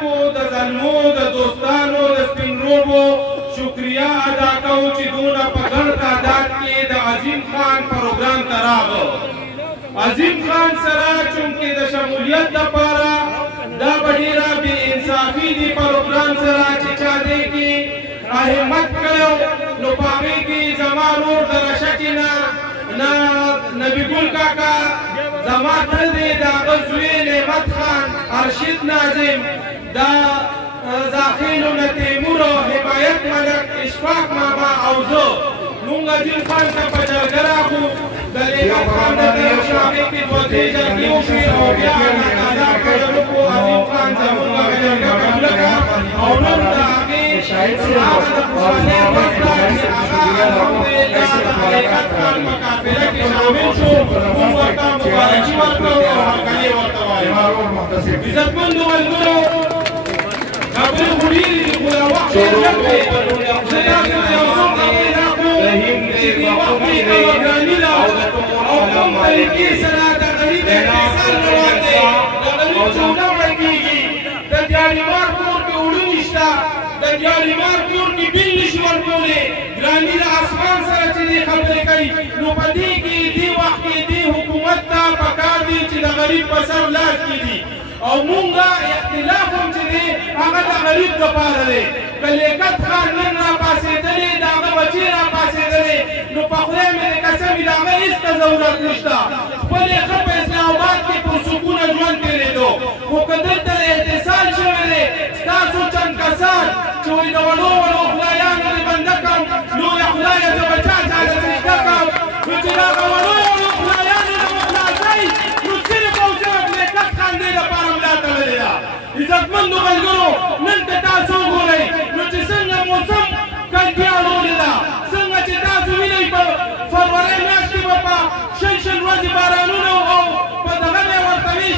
خلکو د زلمو د دوستانو د سپین روبو شکریه ادا کوو چې دونه په ګڼ تعداد کې د عظیم خان پروګرام ته راغلو. عظیم خان سره چونکې د شمولیت دپاره دا به ډېره بې انصافي دي پروګرام سره چې چا دې کې همت کړی نو په هغې کې زما رور د رشکې نه نبي ګل کاکا زما تره دی د هغه زوی نعمت خان ارشد ناظم دا زاخیلو نه تیمور او حمایت ملک اشفاق ماما او زه مونږ عظیم خان ته په جرګه راغلو د نعمت خان د طرف نه هغې کې دوه درې جرګې وشوې او بیا ناکادا کړل وکړو. عظیم خان زمونږ هغه جرګه قبوله کړه او نن د هغې هغه د خوشحالۍ ورځ ده چې هغه الحمدلله د حقیقت خان په قافله کې شامل شو. مونږ ورته مبارکي ورکړو او هرکلي ورته وایو. عزتمندو ملګرو خبرې خو ډېرې دي خو دا وخت ډېر لږ دی. زه تاسو ته یو څو خبرې راکړو چې دې وخت کې کومه ګراني ده او کوم طریقې سره د غریب احتساب روان دی. د غریب چوله مړه کېږي. د دیاړیمار کور کې اوړه نشته. د دیاړیمار کور کې بیل نشي ورکولی. ګراني د اسمان سره چې دې خبرې کوي نو په دې کې دې وخت کې دې حکومت ته پکار دي چې د غریب په سر لاس کېږي او مونږه اختلاف هم چې دی هغه د غریب دپاره دی. که لیاقت خان نن راپاڅېدلی د هغه بچې راپاڅېدلی نو په خدای مې د قسم وي د هغه هېڅ ته ضرورت نشته. خپل یې ښه په اسلام آباد کې پرسکونه ژوند تېرېدو. خو که دلته احتسال شوی دی ستاسو چند کسان چې وایي د وړو وړو خدایانو دې بنده کړم لویه خدایه زه به چا چاله سجده کړم نو چې د هغه وړو وړو خدایانو نه به خلاصوي نو صرف او صرف لیاقت خان دې لپاره ملا تړلې ده. عزتمندو ملګرو نن که تاسو وګورئ نو چې څنګه موسم کنډیا وړولې ده څنګه چې تاسو وینئ په فروری میاشت کې به په شل ورځې بارانونه او په دغه به یې ورته وي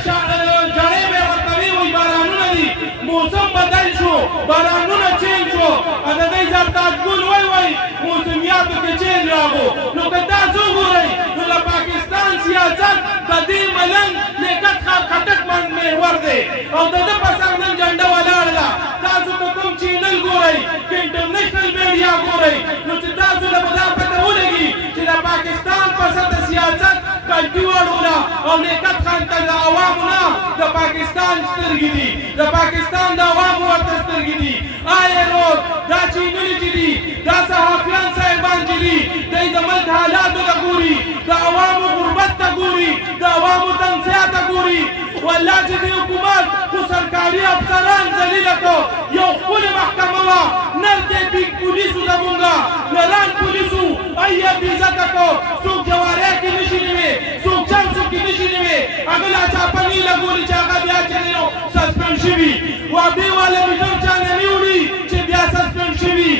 جړۍ به یې ورته وي بارانونه دي. موسم بدل شو بارانونه چینج شو او د دې زرداد ګل وایي موسمیاتو کې چینج راغو. نو که تاسو وګورئ نو د پاکستان سیاست د دې ملنګ لیاقت خان خټک باندې محور دی او د ده په سر نن جنډه ولاړه ده. تاسو که کوم چینل ګورئ که انټرنیشنل میډیا ګورئ نو چې تاسو له به دا پته ولګي چې د پاکستان په سر د سیاست کلپي واړوله او لیاقت خان ته د عوامو نه د پاکستان سترګې دي د پاکستان د عوامو ورته سترګې دي. آیا نور دا چینلې چې دي دا صحافیان صاحبان چې دي دوی د ملک حالاتو ته ګوري د عوامو غربت ته ګوري د عوامو تنګسیا ته ګوري. والله چې د حکومت خو سرکاري افسران ذلیله کو یو ښکلې محکمه وه نر دې بیګ پولیسو زمونږه نران پولیسو ایه بېعزته کو څوک جوارۍ کې نشي نیوې څوک چانسو کې نشي نیوې هغه لا چاپني لګولي چې هغه بیا چې دی نو سسپینډ شوي وعدې والا میټر چا نه نیولي چې بیا سسپینډ شوي.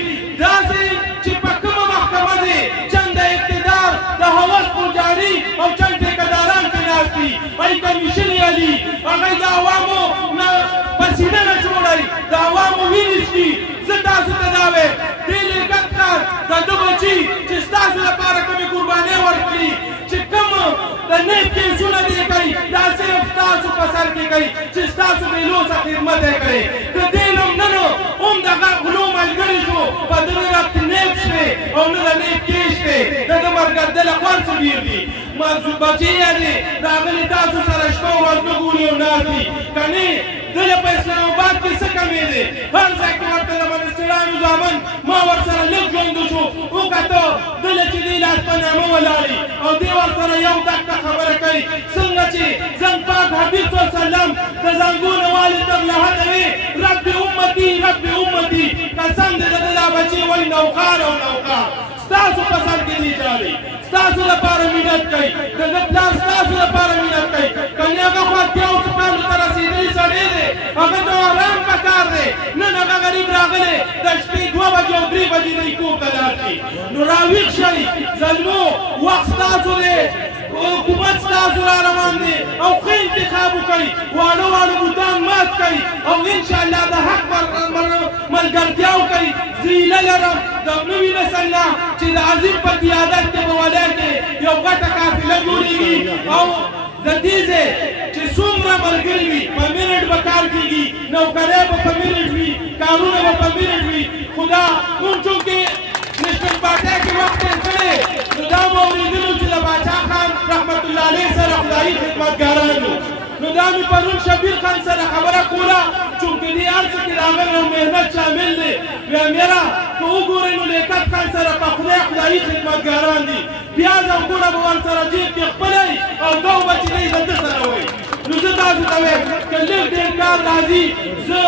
داسې چې په کومه محکمه دی چند د اقتدار د هوس پرجاري او چند ټیکهداران پرې ناست دي ای کمیشن یې علي هغه د عوامو نه پسینه نه جوړوي د عوامو وینې څښي. زه تاسو ته دا وایم دې لیاقت خان د ده بچي چې ستاسو لپاره کومې قربانۍ ورکړي چې کوم د نیک کیسونه دې کوي دا صرف ستاسو په سر کې کوي چې ستاسو بېلوسه خدمت یې کړی. که دې نوم نن هم دغه غلو ملګري شو په ده نه ربط نیک شوې او نه د نیک کې شوې د ده مرګردله خوار څه ډېر دي. بچې یې دي راغلي تاسو سره شپه ورځ نه ګوري او ناست دي که نه دله په اسلام آباد کې څه کمې دی هر ځای کې ورته د منسترانو زامن ما ورسره لږ ژوند وشو وکته دله چې دی لاس په نامه ولاړي او دی ورسره یو دقیقه خبره کوي څنګه چې زنګ پاک حبیب صلی الله علیه وسلم د زنګونه والي تر لحده وي رب امتي رب امتي قسم دی د ده دا بچې وایي نوخار او نوخار ستاسو په سر کې دی جاري ستاسو لپاره مینت کوي د ده پلار ستاسو لپاره مینت کوي که نه هغه خو اتیاو څکانو ته رسېدلي سړی دی هغه ته آرام پکار دی نن هغه غریب راغلی د شپې 2 بجې او 3 بجې دی کور ته لاړ شي نو راویښ شئ زلمو وخت ستاسو دی حکومت ستاسو را روان دی او ښه انتخاب وکړئ واړه واړه بوتان مات کړئ او انشاءالله د حق ملګرتیا وکړئ زه هیله لرم د نوي نسل نه چې د عظیم په قیادت کې په ولایت کې یو غټه قافله جوړېږي او د دې ځای چې څومره ملګري وي په منټ به کار کېږي نوکرۍ به په میرټ وي کارونه به په میرټ وي خو دا موږ چونکې نېشنل پارټۍ کې وخت تېر کړی نو دا مو اورېدلو چې له باچا خان رحمت الله علیه سره خدایي خدمتګاران وو نو دا مې پرون شبیر خان سره خبره کوله چونکې دې هر څه کې د هغه یو محنت شامل دی ویم یاره که وګورئ نو لیاقت خان سره په خدایي خدمتګاران دي پیاز او ګوړه به ورسره جیب کې خپلی او دو بچې دی د ده سره وایي نو زه تاسو ته وایم که لږ ډېر کار راځي زه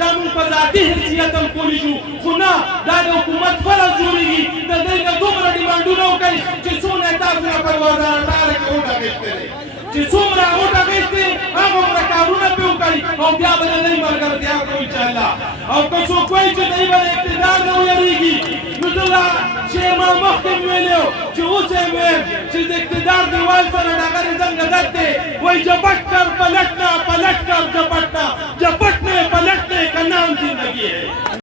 دا مونږ په ذاتي حیثیت هم کولی شو خو نه دا د حکومت فرض جوړېږي د دوی نه دومره ډیمانډونه وکړئ چې څومره یې تاسو نه په بازارټاره کې اوټ اخیستی دی چې څومره اوټ اخیستی هغومره کارونه پرې وکړئ او بیا به د دوی ملګرتیا کړو انشاءالله او که څوک وایي چې دوی به د اقتدار نه ویرېږي نو زه دا شی ما مخکې مې ویلی و چې اوس یې ویم چې د اقتدار دیوال سره ډاګر زنګ دت دی وایي جپټ کر پلټ کر جپټ